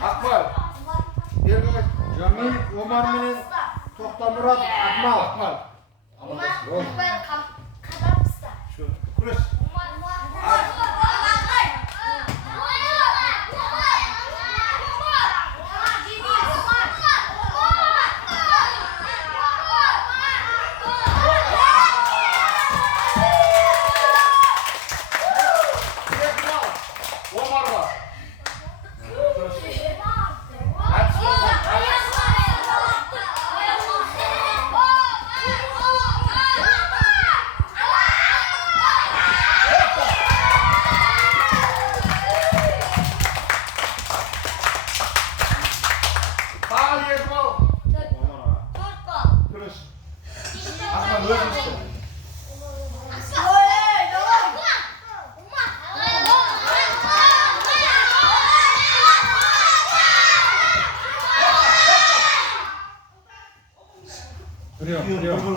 Akmal. Bergay. Jamil, Omar менен Токтамурат, Акмал. Akmal. Şu. Күрес.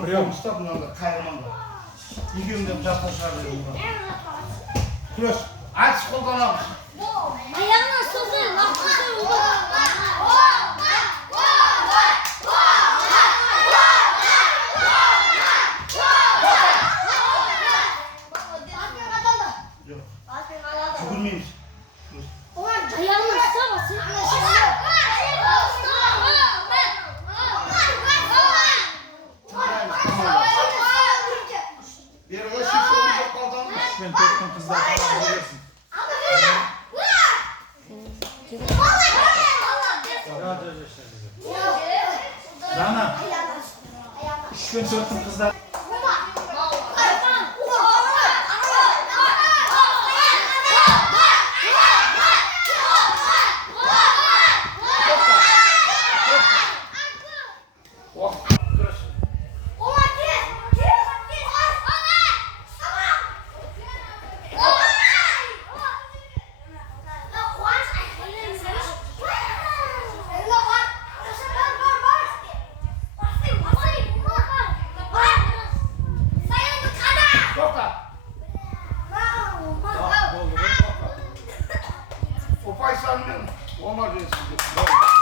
Прием. Ұстап мынanda қайырмаңда. Екеуіңден жастар шығарып. Күрес. Айтыс қолданамыз. Аяғынан созай, лақтырсай, Жүгірмейміз. аяғынан ұстамасын. Бергі шешуін жоқ қалдамыз. Мен төрттің қыздар қалам бересің. Дана. Үш пен төрттің қыздар. Opaysan мен Omar Reis'in.